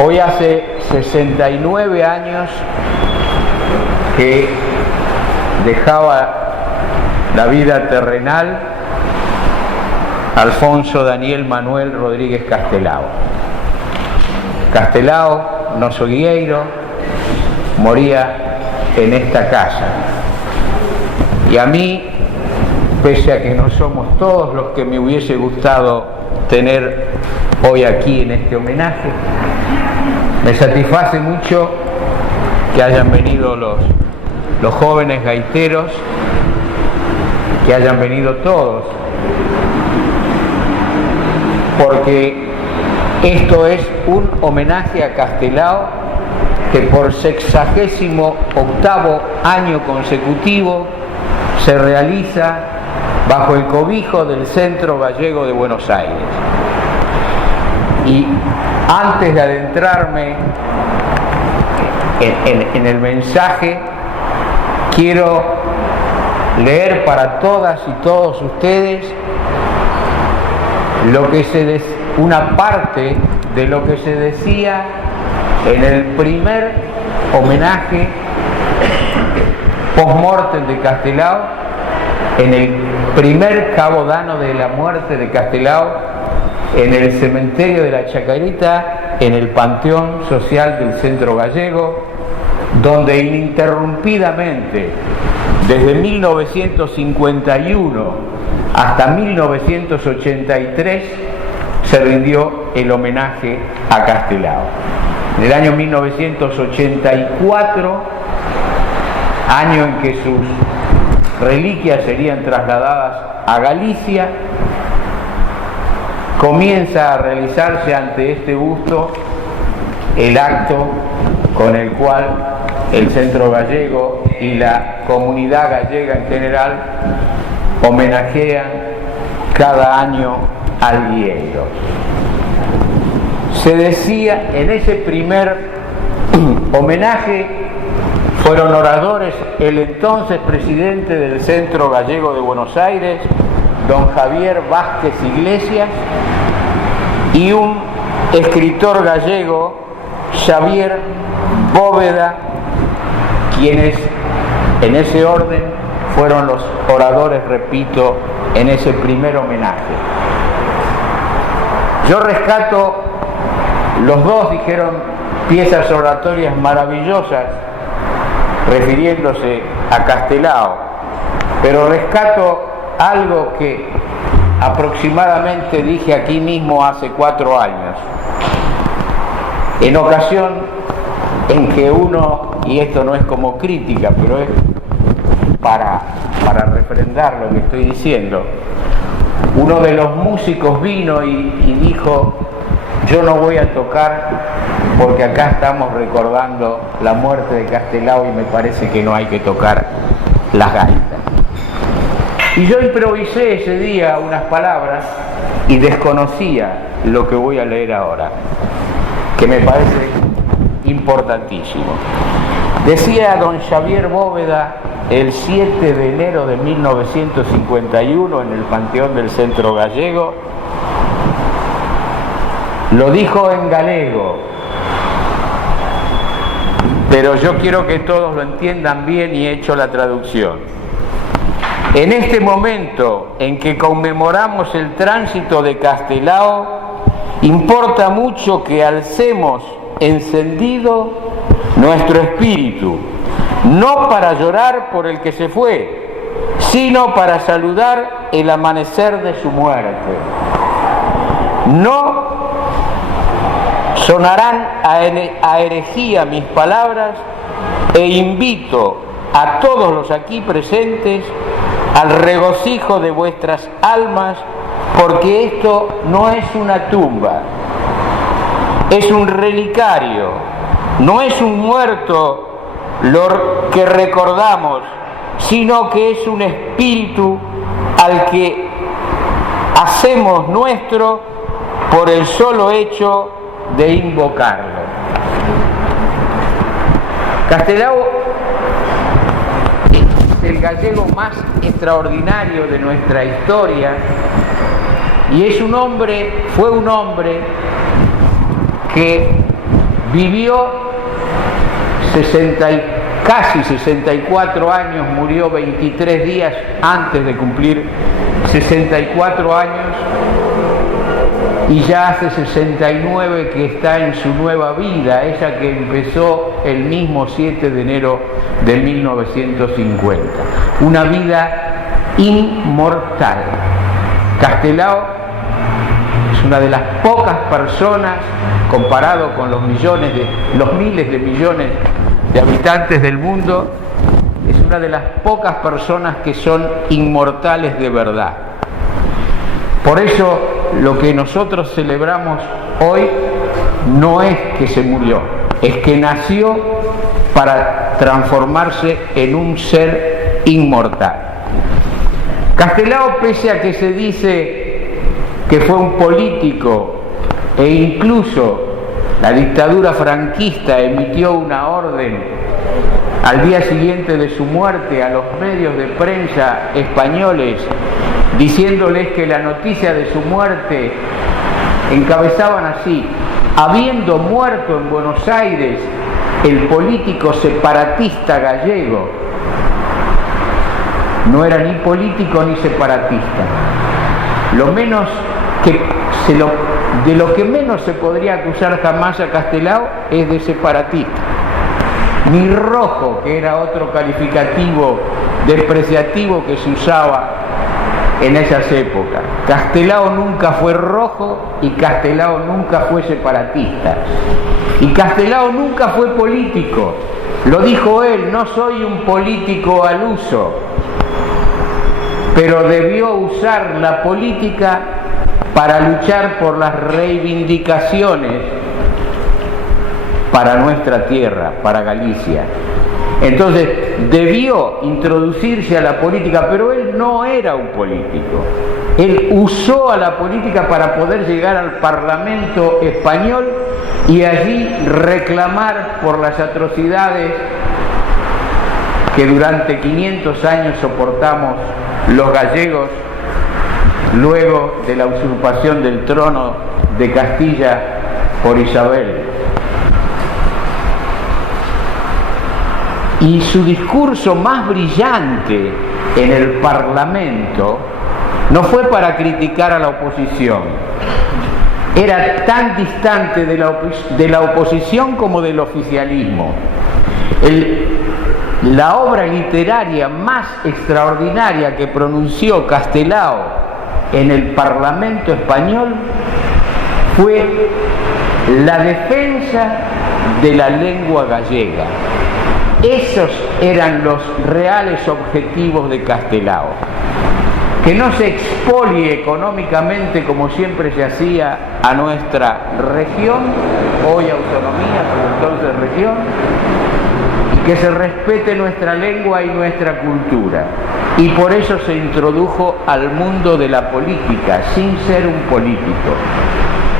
Hoy hace 69 años que dejaba la vida terrenal Alfonso Daniel Manuel Rodríguez Castelao. Castelao Nozoguieiro moría en esta casa. Y a mí, pese a que no somos todos los que me hubiese gustado tener hoy aquí en este homenaje, me satisface mucho que hayan venido los jóvenes gaiteros, que hayan venido todos, porque esto es un homenaje a Castelao que por 68º año consecutivo se realiza bajo el cobijo del Centro Gallego de Buenos Aires. Y antes de adentrarme en el mensaje, quiero leer para todas y todos ustedes una parte de lo que se decía en el primer homenaje post-mortem de Castelao, en el primer cabodano de la muerte de Castelao, en el cementerio de la Chacarita, en el Panteón Social del Centro Gallego, donde ininterrumpidamente, desde 1951 hasta 1983, se rindió el homenaje a Castelao. En el año 1984, año en que sus reliquias serían trasladadas a Galicia, comienza a realizarse ante este busto el acto con el cual el Centro Gallego y la comunidad gallega en general homenajean cada año al Guieiro. Se decía, en ese primer homenaje fueron oradores el entonces presidente del Centro Gallego de Buenos Aires, don Javier Vázquez Iglesias, y un escritor gallego, Xavier Bóveda, quienes en ese orden fueron los oradores, repito, en ese primer homenaje. Yo rescato, los dos dijeron piezas oratorias maravillosas refiriéndose a Castelao, pero rescato algo que aproximadamente dije aquí mismo hace 4 años, en ocasión en que uno, y esto no es como crítica, pero es para refrendar lo que estoy diciendo, uno de los músicos vino y dijo: yo no voy a tocar porque acá estamos recordando la muerte de Castelao y me parece que no hay que tocar las gaitas. Y yo improvisé ese día unas palabras y desconocía lo que voy a leer ahora, que me parece importantísimo. Decía don Xavier Bóveda el 7 de enero de 1951 en el Panteón del Centro Gallego, lo dijo en galego, pero yo quiero que todos lo entiendan bien y he hecho la traducción. En este momento en que conmemoramos el tránsito de Castelao, importa mucho que alcemos encendido nuestro espíritu, no para llorar por el que se fue, sino para saludar el amanecer de su muerte. No sonarán a herejía mis palabras e invito a todos los aquí presentes al regocijo de vuestras almas, porque esto no es una tumba, es un relicario, no es un muerto lo que recordamos, sino que es un espíritu al que hacemos nuestro por el solo hecho de invocarlo. Castelao es el gallego más extraordinario de nuestra historia y fue un hombre que vivió casi 64 años, murió 23 días antes de cumplir 64 años, y ya hace 69 que está en su nueva vida, esa que empezó el mismo 7 de enero de 1950. Una vida inmortal. Castelao es una de las pocas personas, comparado con los miles de millones de habitantes del mundo, es una de las pocas personas que son inmortales de verdad. Por eso lo que nosotros celebramos hoy no es que se murió, es que nació para transformarse en un ser inmortal. Castelao, pese a que se dice que fue un político e incluso la dictadura franquista emitió una orden al día siguiente de su muerte a los medios de prensa españoles, diciéndoles que la noticia de su muerte encabezaban así: habiendo muerto en Buenos Aires el político separatista gallego. No era ni político ni separatista. De lo que menos se podría acusar jamás a Castelao es de separatista. Ni rojo, que era otro calificativo despreciativo que se usaba en esas épocas. Castelao nunca fue rojo y Castelao nunca fue separatista. Y Castelao nunca fue político. Lo dijo él: no soy un político al uso. Pero debió usar la política para luchar por las reivindicaciones para nuestra tierra, para Galicia. Entonces debió introducirse a la política, pero él no era un político. Él usó a la política para poder llegar al Parlamento español y allí reclamar por las atrocidades que durante 500 años soportamos los gallegos luego de la usurpación del trono de Castilla por Isabel. Y su discurso más brillante en el Parlamento no fue para criticar a la oposición. Era tan distante de la oposición como del oficialismo. La obra literaria más extraordinaria que pronunció Castelao en el Parlamento español fue la defensa de la lengua gallega. Esos eran los reales objetivos de Castelao. Que no se expolie económicamente como siempre se hacía a nuestra región, hoy autonomía, pero entonces región, y que se respete nuestra lengua y nuestra cultura. Y por eso se introdujo al mundo de la política, sin ser un político.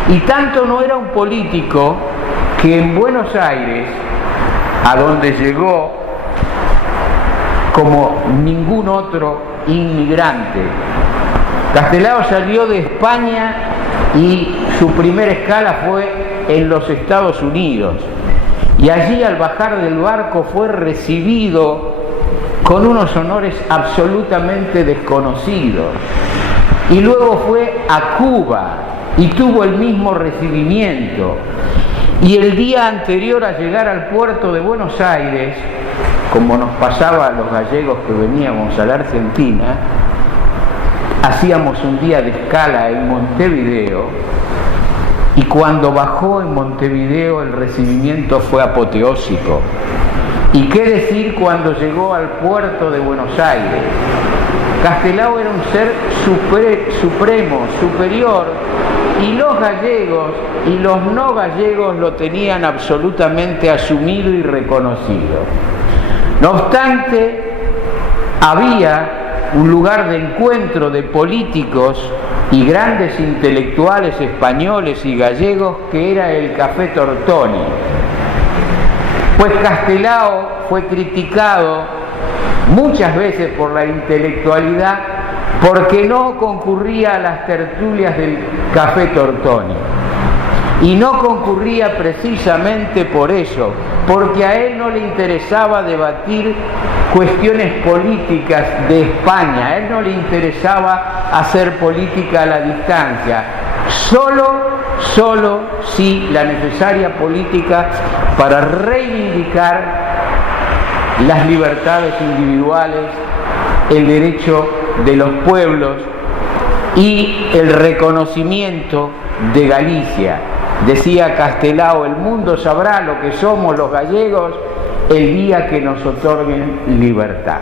Y tanto no era un político que en Buenos Aires, a donde llegó como ningún otro inmigrante, Castelao salió de España y su primera escala fue en los Estados Unidos. Y allí, al bajar del barco, fue recibido con unos honores absolutamente desconocidos. Y luego fue a Cuba y tuvo el mismo recibimiento. Y el día anterior a llegar al puerto de Buenos Aires, como nos pasaba a los gallegos que veníamos a la Argentina, hacíamos un día de escala en Montevideo, y cuando bajó en Montevideo el recibimiento fue apoteósico. ¿Y qué decir cuando llegó al puerto de Buenos Aires? Castelao era un ser supremo, superior, y los gallegos y los no gallegos lo tenían absolutamente asumido y reconocido. No obstante, había un lugar de encuentro de políticos y grandes intelectuales españoles y gallegos que era el Café Tortoni. Pues Castelao fue criticado muchas veces por la intelectualidad porque no concurría a las tertulias del Café Tortoni. Y no concurría precisamente por eso, porque a él no le interesaba debatir cuestiones políticas de España, a él no le interesaba hacer política a la distancia, solo sí la necesaria política para reivindicar las libertades individuales, el derecho de los pueblos y el reconocimiento de Galicia. Decía Castelao, el mundo sabrá lo que somos los gallegos el día que nos otorguen libertad.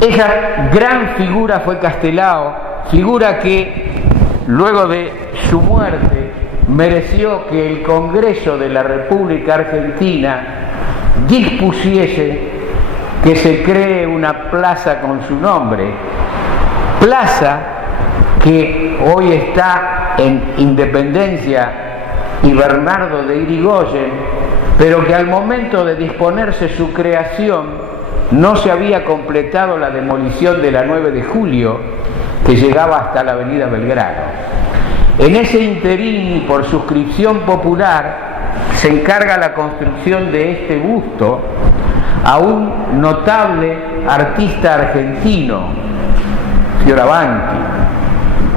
Esa gran figura fue Castelao, figura que luego de su muerte mereció que el Congreso de la República Argentina dispusiese que se cree una plaza con su nombre, plaza que hoy está en Independencia y Bernardo de Irigoyen, pero que al momento de disponerse su creación no se había completado la demolición de la 9 de julio, que llegaba hasta la avenida Belgrano. En ese interín y por suscripción popular se encarga la construcción de este busto a un notable artista argentino, Fioravanti,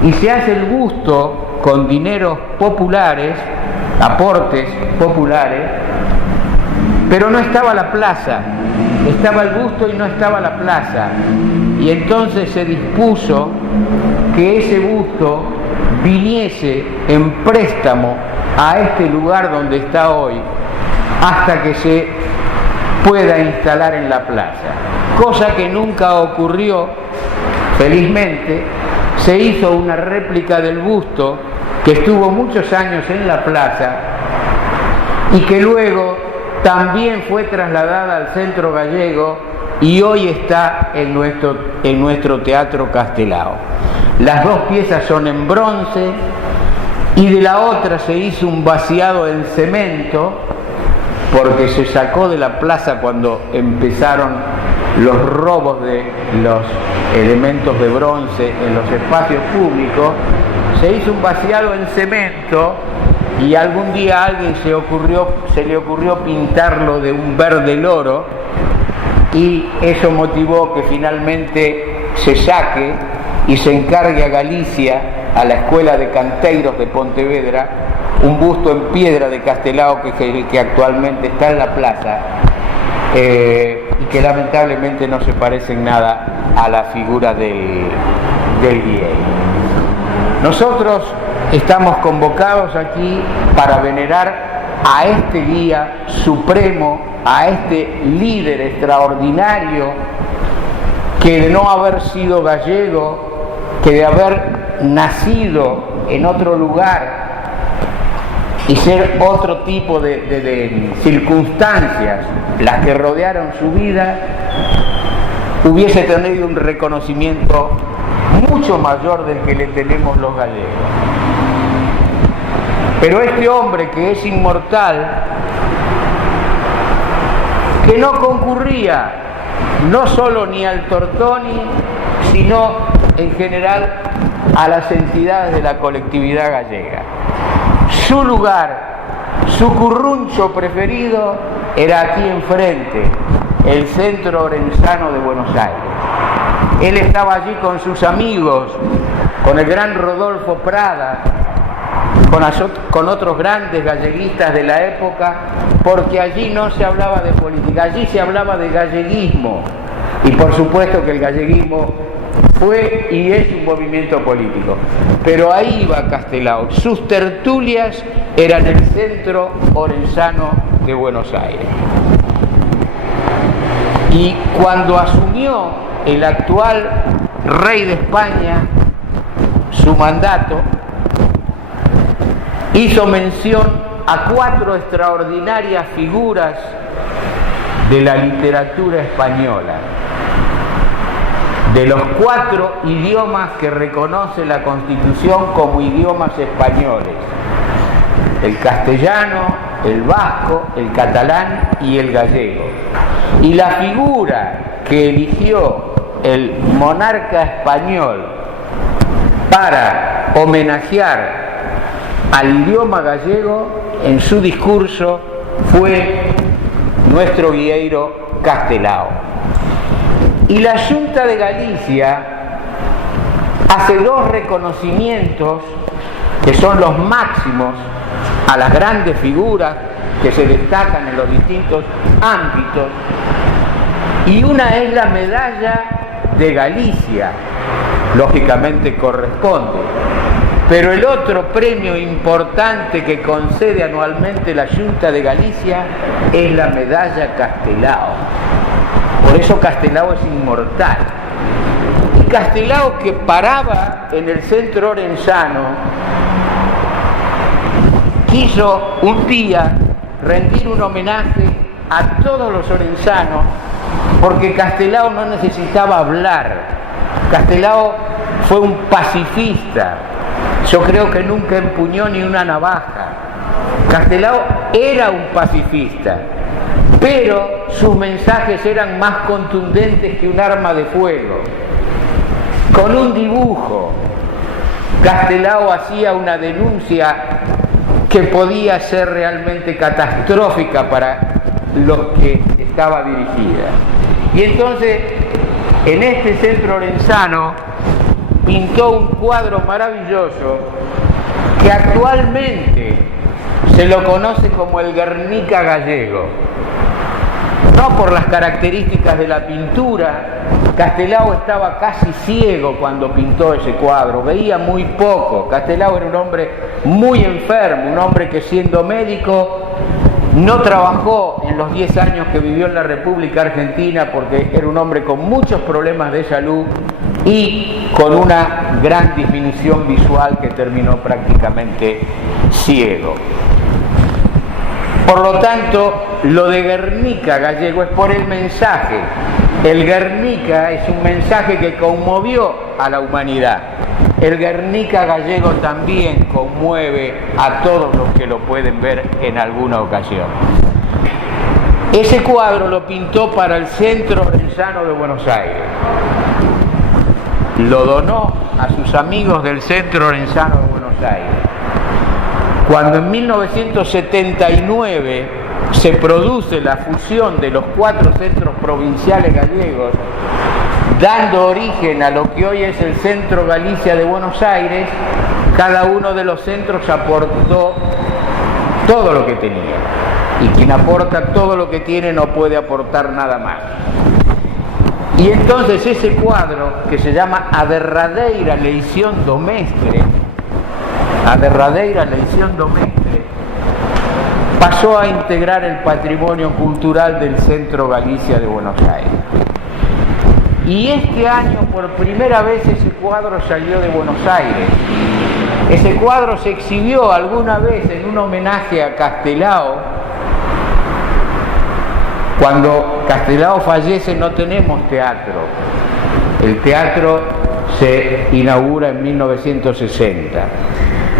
y se hace el busto con dineros populares, aportes populares, pero no estaba la plaza, estaba el busto y no estaba la plaza, y entonces se dispuso que ese busto viniese en préstamo a este lugar donde está hoy, hasta que se pueda instalar en la plaza, cosa que nunca ocurrió. Felizmente se hizo una réplica del busto que estuvo muchos años en la plaza y que luego también fue trasladada al Centro Gallego y hoy está en nuestro Teatro Castelao. Las dos piezas son en bronce y de la otra se hizo un vaciado en cemento porque se sacó de la plaza cuando empezaron los robos de los elementos de bronce en los espacios públicos. Se hizo un vaciado en cemento y algún día a alguien se le ocurrió pintarlo de un verde loro y eso motivó que finalmente se saque y se encargue a Galicia, a la Escuela de Canteiros de Pontevedra, un busto en piedra de Castelao que actualmente está en la plaza y que lamentablemente no se parece en nada a la figura del guía. Nosotros estamos convocados aquí para venerar a este guía supremo, a este líder extraordinario que de no haber sido gallego, que de haber nacido en otro lugar y ser otro tipo de circunstancias las que rodearon su vida, hubiese tenido un reconocimiento mucho mayor del que le tenemos los gallegos. Pero este hombre que es inmortal, que no concurría no solo ni al Tortoni, sino en general a las entidades de la colectividad gallega. Su lugar, su curruncho preferido era aquí enfrente, el Centro Orensano de Buenos Aires. Él estaba allí con sus amigos, con el gran Rodolfo Prada, con otros grandes galleguistas de la época, porque allí no se hablaba de política, allí se hablaba de galleguismo. Y por supuesto que el galleguismo fue y es un movimiento político. Pero ahí iba Castelao. Sus tertulias eran el Centro Orensano de Buenos Aires. Y cuando asumió el actual rey de España su mandato, hizo mención a 4 extraordinarias figuras de la literatura española, de los 4 idiomas que reconoce la Constitución como idiomas españoles: el castellano, el vasco, el catalán y el gallego. Y la figura que eligió el monarca español para homenajear al idioma gallego en su discurso fue nuestro guieiro Castelao. Y la Junta de Galicia hace dos reconocimientos que son los máximos a las grandes figuras que se destacan en los distintos ámbitos, y una es la medalla de Galicia, lógicamente corresponde, pero el otro premio importante que concede anualmente la Junta de Galicia es la medalla Castelao. Por eso Castelao es inmortal. Y Castelao, que paraba en el centro orensano, quiso un día rendir un homenaje a todos los orensanos, porque Castelao no necesitaba hablar. Castelao fue un pacifista. Yo creo que nunca empuñó ni una navaja. Castelao era un pacifista, pero sus mensajes eran más contundentes que un arma de fuego. Con un dibujo, Castelao hacía una denuncia que podía ser realmente catastrófica para los que estaba dirigida. Y entonces, en este centro orensano, pintó un cuadro maravilloso que actualmente se lo conoce como el Guernica gallego. No por las características de la pintura. Castelao estaba casi ciego cuando pintó ese cuadro, veía muy poco. Castelao era un hombre muy enfermo, un hombre que, siendo médico, no trabajó en los 10 años que vivió en la República Argentina, porque era un hombre con muchos problemas de salud y con una gran disminución visual que terminó prácticamente ciego. Por lo tanto, lo de Guernica gallego es por el mensaje. El Guernica es un mensaje que conmovió a la humanidad. El Guernica gallego también conmueve a todos los que lo pueden ver en alguna ocasión. Ese cuadro lo pintó para el Centro Orensano de Buenos Aires. Lo donó a sus amigos del Centro Orensano de Buenos Aires. Cuando en 1979 se produce la fusión de los 4 centros provinciales gallegos, dando origen a lo que hoy es el Centro Galicia de Buenos Aires, cada uno de los centros aportó todo lo que tenía. Y quien aporta todo lo que tiene no puede aportar nada más. Y entonces ese cuadro, que se llama A derradeira leición do mestre, A derradeira leición do mestre, pasó a integrar el patrimonio cultural del Centro Galicia de Buenos Aires. Y este año, por primera vez, ese cuadro salió de Buenos Aires. Ese cuadro se exhibió alguna vez en un homenaje a Castelao. Cuando Castelao fallece no tenemos teatro. El teatro se inaugura en 1960.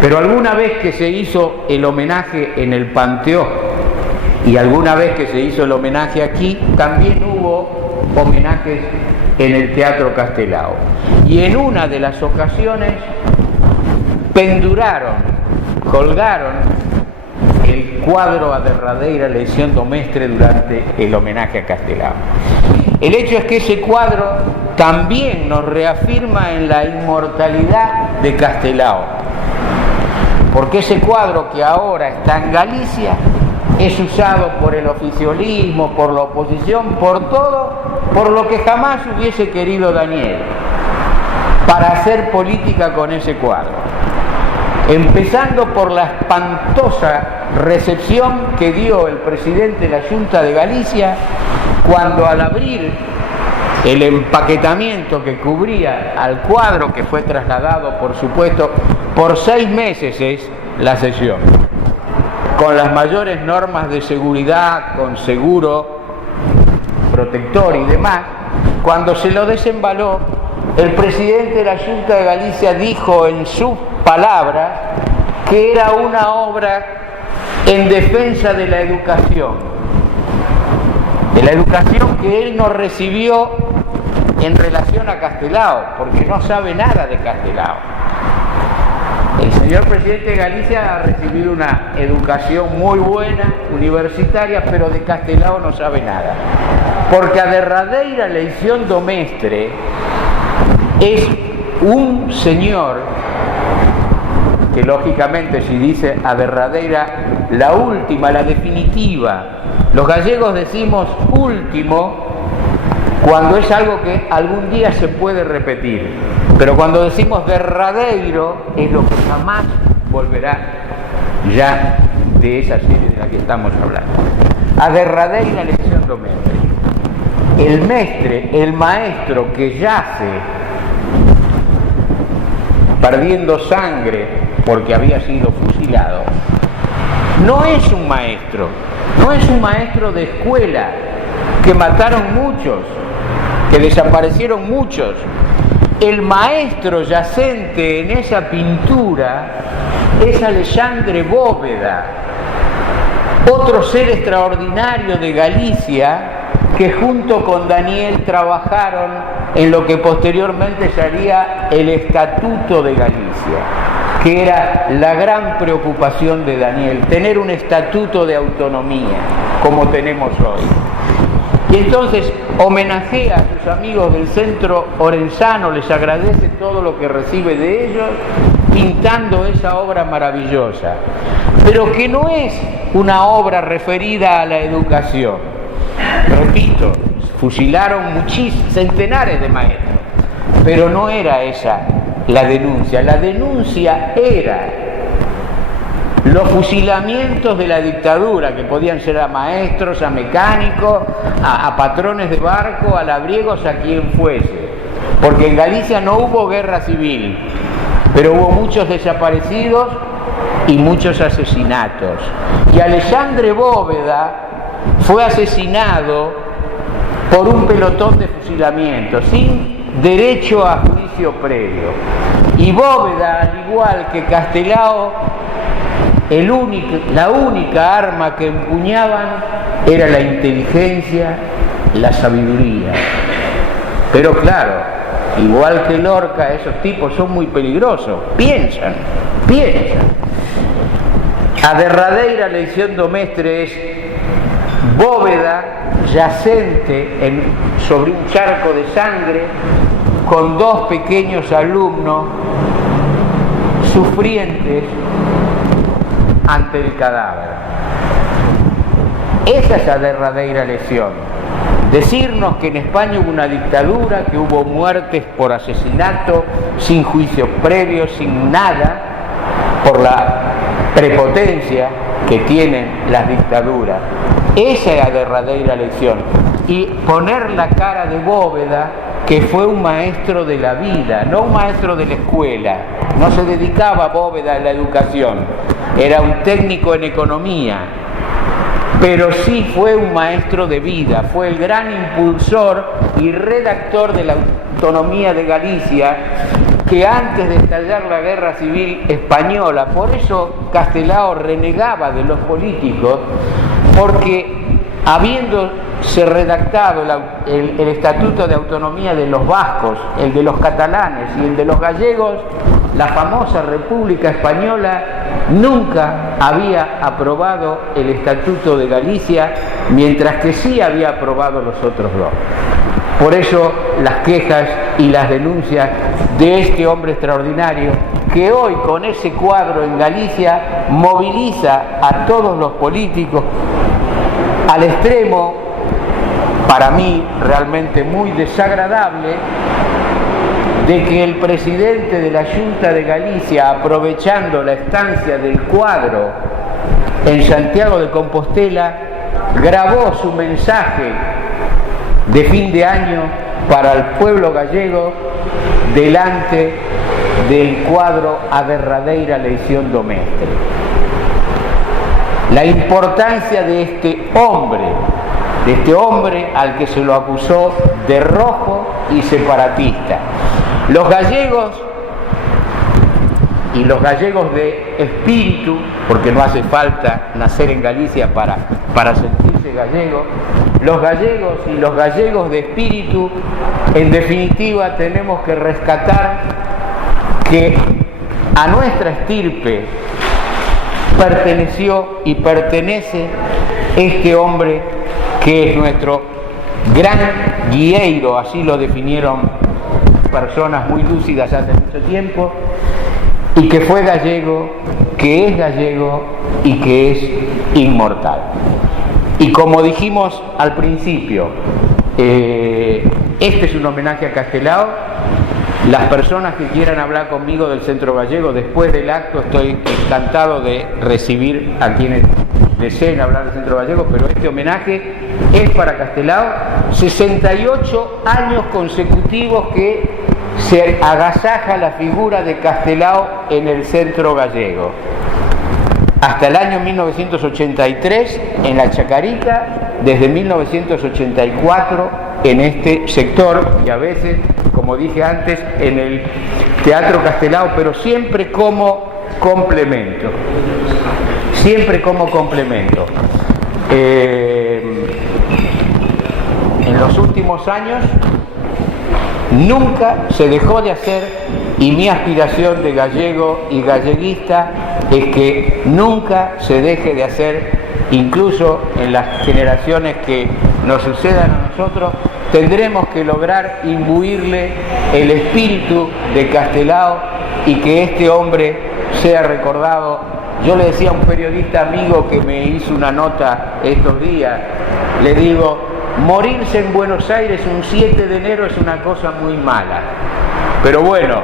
Pero alguna vez que se hizo el homenaje en el Panteón y alguna vez que se hizo el homenaje aquí, también hubo homenajes en el Teatro Castelao. Y en una de las ocasiones colgaron el cuadro A derradeira leición do mestre durante el homenaje a Castelao. El hecho es que ese cuadro también nos reafirma en la inmortalidad de Castelao. Porque ese cuadro, que ahora está en Galicia, es usado por el oficialismo, por la oposición, por todo, por lo que jamás hubiese querido Daniel, para hacer política con ese cuadro. Empezando por la espantosa recepción que dio el presidente de la Junta de Galicia cuando, al abrir el empaquetamiento que cubría al cuadro, que fue trasladado, por supuesto, por 6 meses es la sesión, con las mayores normas de seguridad, con seguro protector y demás. Cuando se lo desembaló, el presidente de la Junta de Galicia dijo en sus palabras que era una obra en defensa de la educación que él no recibió en relación a Castelao, porque no sabe nada de Castelao. El señor presidente de Galicia ha recibido una educación muy buena, universitaria, pero de Castelao no sabe nada. Porque a derradeira elección do mestre es un señor que lógicamente si dice a derradeira, la última, la definitiva, los gallegos decimos último cuando es algo que algún día se puede repetir, pero cuando decimos derradeiro es lo que jamás volverá ya de esa serie de la que estamos hablando. A derradeira elección do mestre. El mestre, el maestro que yace perdiendo sangre porque había sido fusilado, no es un maestro de escuela, que mataron muchos, que desaparecieron muchos. El maestro yacente en esa pintura es Alexandre Bóveda, otro ser extraordinario de Galicia, que junto con Daniel trabajaron en lo que posteriormente sería el Estatuto de Galicia, que era la gran preocupación de Daniel, tener un estatuto de autonomía, como tenemos hoy. Y entonces homenajea a sus amigos del centro orensano, les agradece todo lo que recibe de ellos, pintando esa obra maravillosa, pero que no es una obra referida a la educación. Repito, fusilaron centenares de maestros, pero no era esa la denuncia. La denuncia era los fusilamientos de la dictadura, que podían ser a maestros, a mecánicos, a patrones de barco, a labriegos, a quien fuese. Porque en Galicia no hubo guerra civil, pero hubo muchos desaparecidos y muchos asesinatos. Y Alexandre Bóveda fue asesinado por un pelotón de fusilamiento, sin derecho a juicio previo. Y Bóveda, al igual que Castelao, la única arma que empuñaban era la inteligencia, la sabiduría. Pero claro, igual que Lorca, esos tipos son muy peligrosos, piensan. A derradeira elección do mestre es Bóveda yacente sobre un charco de sangre, con dos pequeños alumnos sufrientes ante el cadáver. Esa es la derradeira elección. Decirnos que en España hubo una dictadura, que hubo muertes por asesinato, sin juicios previos, sin nada, por la prepotencia que tienen las dictaduras. Esa es la derradeira elección. Y poner la cara de Bóveda, que fue un maestro de la vida, no un maestro de la escuela. No se dedicaba Bóveda a la educación, era un técnico en economía, pero sí fue un maestro de vida, fue el gran impulsor y redactor de la autonomía de Galicia, que antes de estallar la guerra civil española, por eso Castelao renegaba de los políticos, porque habiéndose redactado el Estatuto de Autonomía de los vascos, el de los catalanes y el de los gallegos, la famosa República Española nunca había aprobado el Estatuto de Galicia, mientras que sí había aprobado los otros dos. Por eso las quejas y las denuncias de este hombre extraordinario, que hoy con ese cuadro en Galicia moviliza a todos los políticos al extremo, para mí realmente muy desagradable, de que el presidente de la Junta de Galicia, aprovechando la estancia del cuadro en Santiago de Compostela, grabó su mensaje de fin de año para el pueblo gallego delante del cuadro A derradeira elección do mestre. La importancia de este hombre al que se lo acusó de rojo y separatista. Los gallegos y los gallegos de espíritu, porque no hace falta nacer en Galicia para sentirse gallego, los gallegos y los gallegos de espíritu, en definitiva tenemos que rescatar que a nuestra estirpe perteneció y pertenece este hombre que es nuestro gran guieiro, así lo definieron personas muy lúcidas hace mucho tiempo, y que fue gallego, que es gallego y que es inmortal. Y como dijimos al principio, este es un homenaje a Castelao. Las personas que quieran hablar conmigo del Centro Gallego, después del acto estoy encantado de recibir a quienes deseen hablar del Centro Gallego, pero este homenaje es para Castelao. 68 años consecutivos que se agasaja la figura de Castelao en el Centro Gallego. Hasta el año 1983 en la Chacarita, desde 1984 en este sector y a veces, como dije antes, en el Teatro Castelao, pero siempre como complemento. Siempre como complemento. En los últimos años nunca se dejó de hacer, y mi aspiración de gallego y galleguista es que nunca se deje de hacer, incluso en las generaciones que nos sucedan a nosotros. Tendremos que lograr imbuirle el espíritu de Castelao y que este hombre sea recordado. Yo le decía a un periodista amigo que me hizo una nota estos días, le digo, morirse en Buenos Aires un 7 de enero es una cosa muy mala. Pero bueno,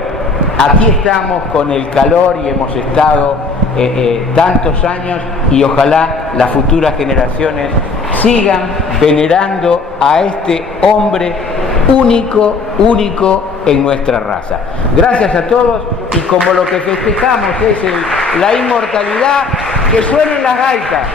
aquí estamos con el calor y hemos estado tantos años, y ojalá las futuras generaciones sigan venerando a este hombre único en nuestra raza. Gracias a todos, y como lo que festejamos es la inmortalidad, que suenen las gaitas.